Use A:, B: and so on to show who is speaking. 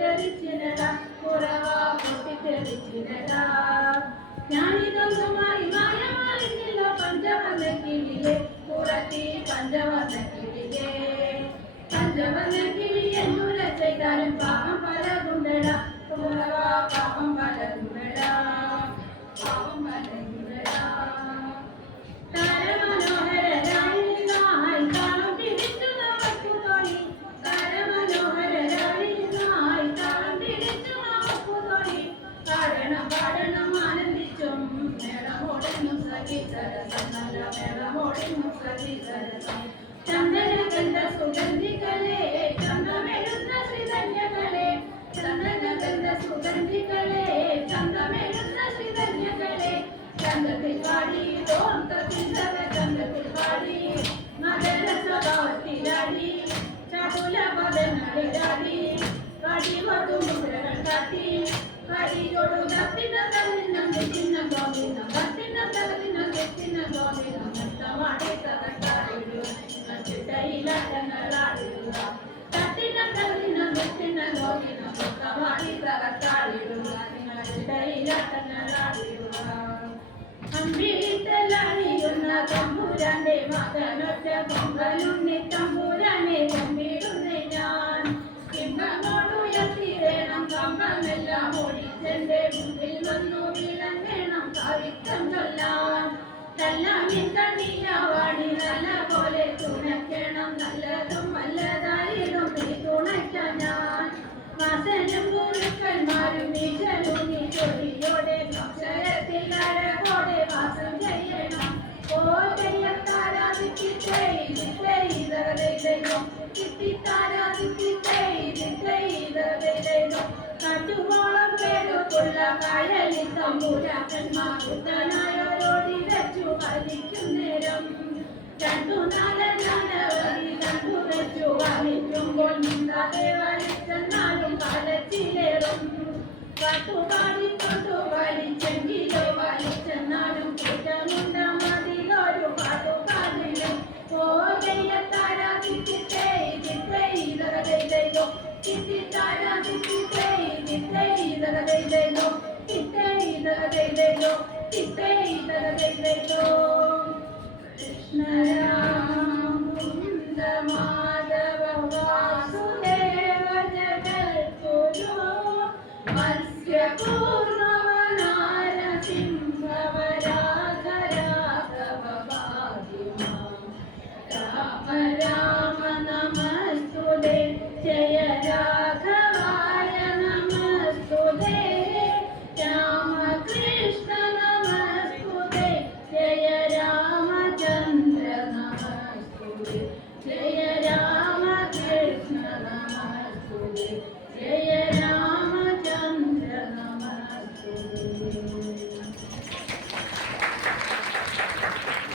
A: ಮುಟ್ಟಿತರಿಚಿನಡ ಪುರವ ಮುಟ್ಟಿತರಿಚಿನಡ ಜ್ಞಾನಿದೊಂದು ಮಾರಿ ಮಾಯ ಮಾರಿಸಿಲ್ಲ ಪಂಚವನ ಕಿವಿಗೆ ಪೂರತಿ ಪಂಚವನ ಕಿವಿಗೆ ಪಂಚವನ ಕಿವಿಗೆ ದೂರ ಚೈತಾರೆ ಪಾಪಂಬಲ ಗುಂಡಡ ಪುರವ ಪಾಪಂಬಲ ಗುಂಡಡ ചന്ദന ഗന്ധ സുഗന്ധികളെ ചന്ദമെഴുന്ന ശ്രീധന്യകളെ ചന്ദന അമ്പിളിത്തലറിയുന്ന തമ്പൂരാന്റെ മകനൊറ്റ പൊങ്കലുണ്ണി തമ്പൂരാനെ തമ്പിടുന്ന ഞാൻ കിണ്ണമോടുയർത്തിരേണം കമ്പമെല്ലാം ഒഴിച്ചെന്റെ മുമ്പിൽ വന്നു വീഴം വേണം കവിത്തം ചൊല്ലാം തല്ലാമിന്തണിയാവും കണ്ടുവോളം പേരുള്ള കഴലി തമ്പുരാക്കന്മാർ they know. If they know, they they know. If they know, they they know. Krishna Ram, the Madhav Vasudeva, the Kalpuru, Masya Kuru.